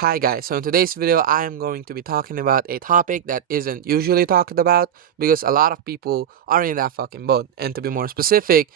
Hi guys, so in today's video I am going to be talking about a topic that isn't usually talked about because a lot of people are in that fucking boat. And to be more specific,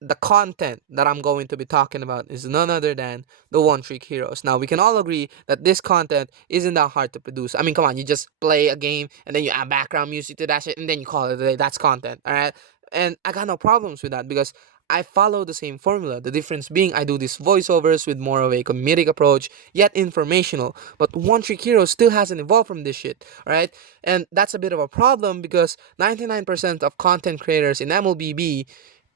the content that I'm going to be talking about is none other than the One Trick Heroes. Now we can all agree that this content isn't that hard to produce. I mean, come on, you just play a game and then you add background music to that shit and then you call it a day. That's content, alright? And I got no problems with that because I follow the same formula. The difference being I do these voiceovers with more of a comedic approach, yet informational. But One Trick Hero still hasn't evolved from this shit, right? And that's a bit of a problem because 99% of content creators in MLBB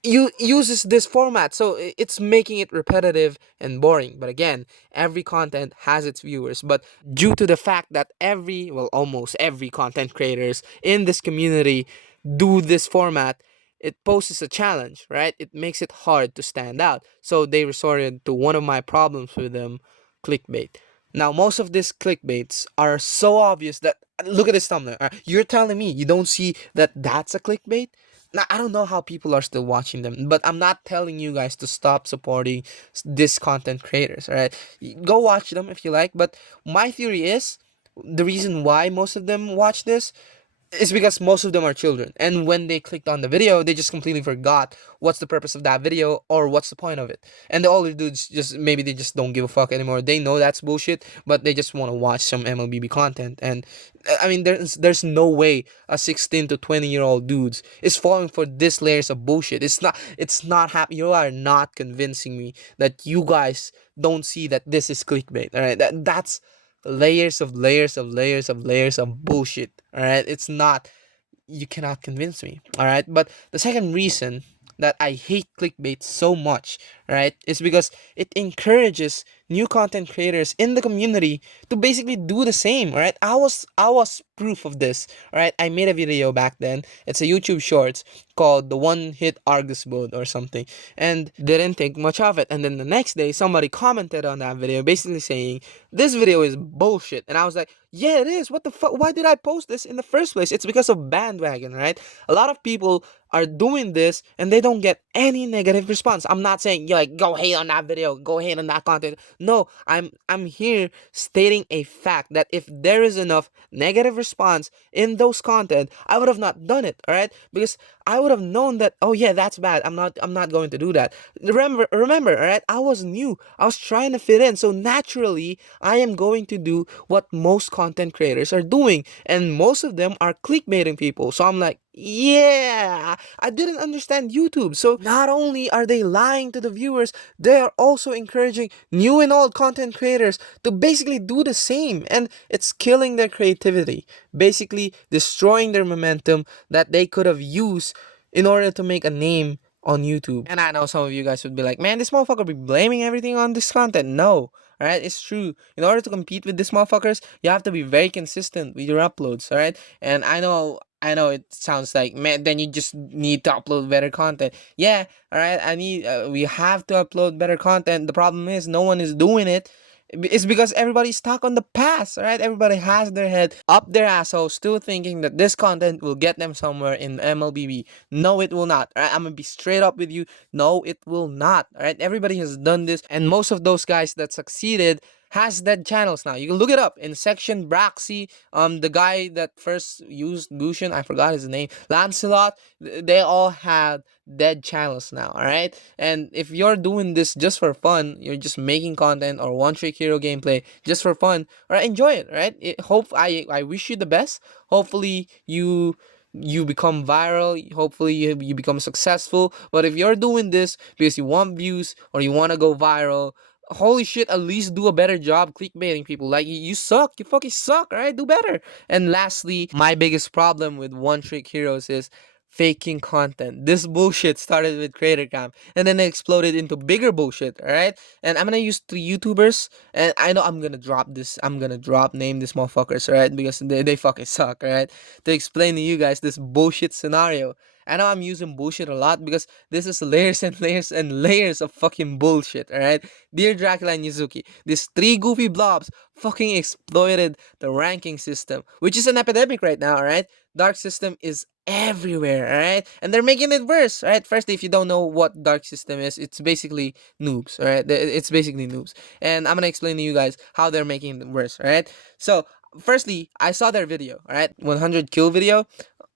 uses this format, so it's making it repetitive and boring. But again, every content has its viewers, but due to the fact that almost every content creators in this community do this format, it poses a challenge, right? It makes it hard to stand out, so they resorted to one of my problems with them: clickbait. Now most of these clickbaits are so obvious that look at this thumbnail. You're telling me you don't see that that's a clickbait? Now, I don't know how people are still watching them, but I'm not telling you guys to stop supporting this content creators, all right? Go watch them if you like, but my theory is the reason why most of them watch this it's because most of them are children, and when they clicked on the video they just completely forgot what's the purpose of that video or what's the point of it. And the older dudes just maybe they just don't give a fuck anymore. They know that's bullshit, but they just want to watch some MLBB content. And I mean, there's no way a 16 to 20-year-old dudes is falling for this layers of bullshit. It's not happy. You are not convincing me that you guys don't see that this is clickbait. All right, that's layers of layers of layers of layers of bullshit. All right, it's not. You cannot convince me. All right, but the second reason that I hate clickbait so much, right, is because it encourages new content creators in the community to basically do the same. All right, I was proof of this. All right, I made a video back then. It's a YouTube Shorts called the One Hit Argus Mode or something, and didn't think much of it. And then the next day, somebody commented on that video, basically saying this video is bullshit. And I was like, yeah, it is. What the fuck? Why did I post this in the first place? It's because of bandwagon, right? A lot of people are doing this and they don't get any negative response. I'm not saying you like go hate on that video, go hate on that content. No, I'm here stating a fact that if there is enough negative response in those content, I would have not done it, all right? Because I would have known that, oh yeah, that's bad. I'm not going to do that. Remember, all right? I was new. I was trying to fit in. So naturally, I am going to do what most content creators are doing, and most of them are clickbaiting people. So I'm like, yeah, I didn't understand YouTube. So not only are they lying to the viewers, they are also encouraging new and old content creators to basically do the same, and it's killing their creativity, basically destroying their momentum that they could have used in order to make a name on YouTube. And I know some of you guys would be like, man, this motherfucker be blaming everything on this content. No, alright, it's true. In order to compete with these motherfuckers, you have to be very consistent with your uploads, alright? And I know it sounds like, man, then you just need to upload better content. Yeah, alright, we have to upload better content. The problem is no one is doing it. It's because everybody's stuck on the past, right? Everybody has their head up their asshole, still thinking that this content will get them somewhere in MLBB. No, it will not. All right, I'm gonna be straight up with you. No, it will not. All right, everybody has done this, and most of those guys that succeeded has dead channels now. You can look it up in section Braxy. The guy that first used Lucian, I forgot his name, Lancelot. They all had dead channels now. All right, and if you're doing this just for fun, you're just making content or One Trick Hero gameplay just for fun, all right, enjoy it. Right? I wish you the best. Hopefully you become viral. Hopefully you become successful. But if you're doing this because you want views or you want to go viral, holy shit, at least do a better job clickbaiting people. Like, you suck, you fucking suck, all right? Do better. And lastly, my biggest problem with One Trick Heroes is faking content. This bullshit started with Creator Camp and then it exploded into bigger bullshit, all right? And I'm gonna use three YouTubers, and I know I'm gonna drop this, I'm gonna drop name this motherfuckers, all right? Because they fucking suck, all right? To explain to you guys this bullshit scenario. I know I'm using bullshit a lot because this is layers and layers and layers of fucking bullshit, alright? Dear Dracula and Yuzuki, these three goofy blobs fucking exploited the ranking system, which is an epidemic right now, alright? Dark system is everywhere, alright? And they're making it worse, alright? Firstly, if you don't know what dark system is, it's basically noobs, alright? It's basically noobs. And I'm gonna explain to you guys how they're making it worse, alright? So, firstly, I saw their video, alright? 100 kill video.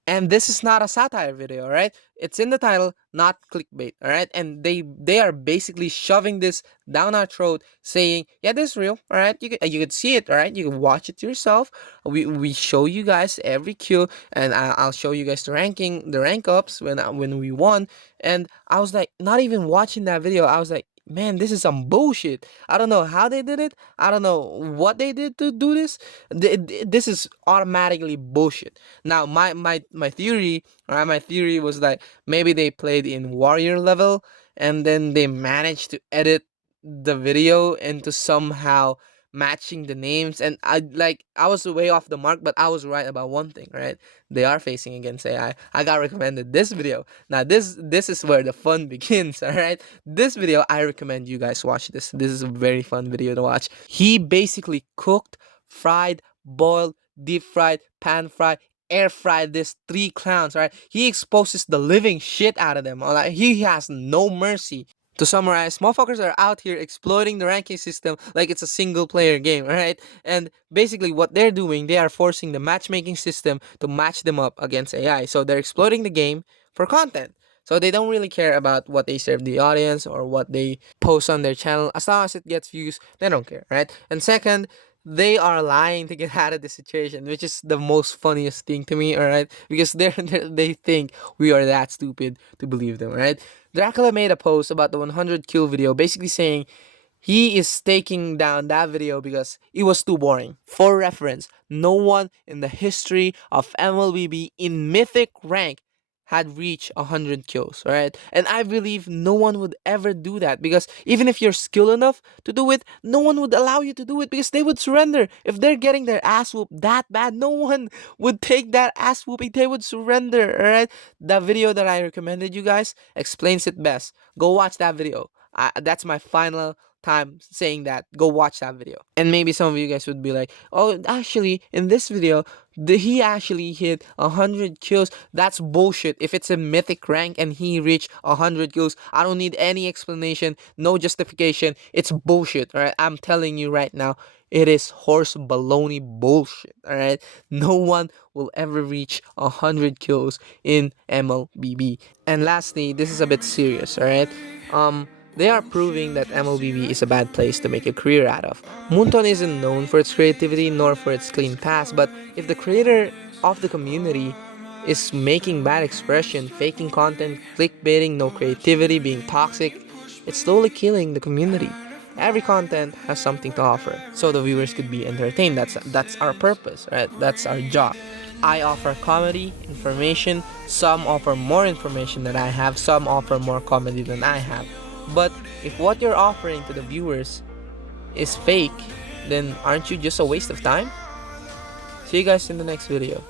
And this is not a satire video, right? It's in the title, not clickbait, all right? And they are basically shoving this down our throat, saying, "Yeah, this is real, all right? You could see it, all right? You can watch it yourself. We show you guys every kill, and I'll show you guys the rank ups when we won." And I was like, not even watching that video, I was like, man, this is some bullshit. I don't know how they did it. I don't know what they did to do this. This is automatically bullshit. Now, my theory, or my theory was like maybe they played in warrior level and then they managed to edit the video into somehow matching the names, and I was way off the mark, but I was right about one thing, right? They are facing against AI. I got recommended this video. Now this is where the fun begins, all right? This video, I recommend you guys watch this. This is a very fun video to watch. He basically cooked, fried, boiled, deep fried, pan fried, air fried this three clowns, right? He exposes the living shit out of them. Like, he has no mercy. To summarize, motherfuckers are out here exploiting the ranking system like it's a single player game, alright? And basically what they're doing, they are forcing the matchmaking system to match them up against AI. So they're exploiting the game for content. So they don't really care about what they serve the audience or what they post on their channel. As long as it gets views, they don't care, right? And second, they are lying to get out of the situation, which is the most funniest thing to me, alright? Because they think we are that stupid to believe them, right? Dracula made a post about the 100 kill video, basically saying he is taking down that video because it was too boring. For reference, no one in the history of MLBB in mythic rank had reached 100 kills, right? And I believe no one would ever do that, because even if you're skilled enough to do it, no one would allow you to do it because they would surrender. If they're getting their ass whooped that bad, no one would take that ass whooping. They would surrender, alright? The video that I recommended you guys explains it best. Go watch that video. That's my final time saying that. Go watch that video. And maybe some of you guys would be like, oh, actually, in this video, he actually hit 100 kills. That's bullshit. If it's a mythic rank and he reached 100 kills, I don't need any explanation, no justification. It's bullshit, alright? I'm telling you right now, it is horse baloney bullshit, alright? No one will ever reach 100 kills in MLBB. And lastly, this is a bit serious, alright? They are proving that MLBB is a bad place to make a career out of. Moonton isn't known for its creativity nor for its clean past, but if the creator of the community is making bad expression, faking content, clickbaiting, no creativity, being toxic, it's slowly killing the community. Every content has something to offer, so the viewers could be entertained. That's our purpose, right? That's our job. I offer comedy, information. Some offer more information than I have. Some offer more comedy than I have. But if what you're offering to the viewers is fake, then aren't you just a waste of time? See you guys in the next video.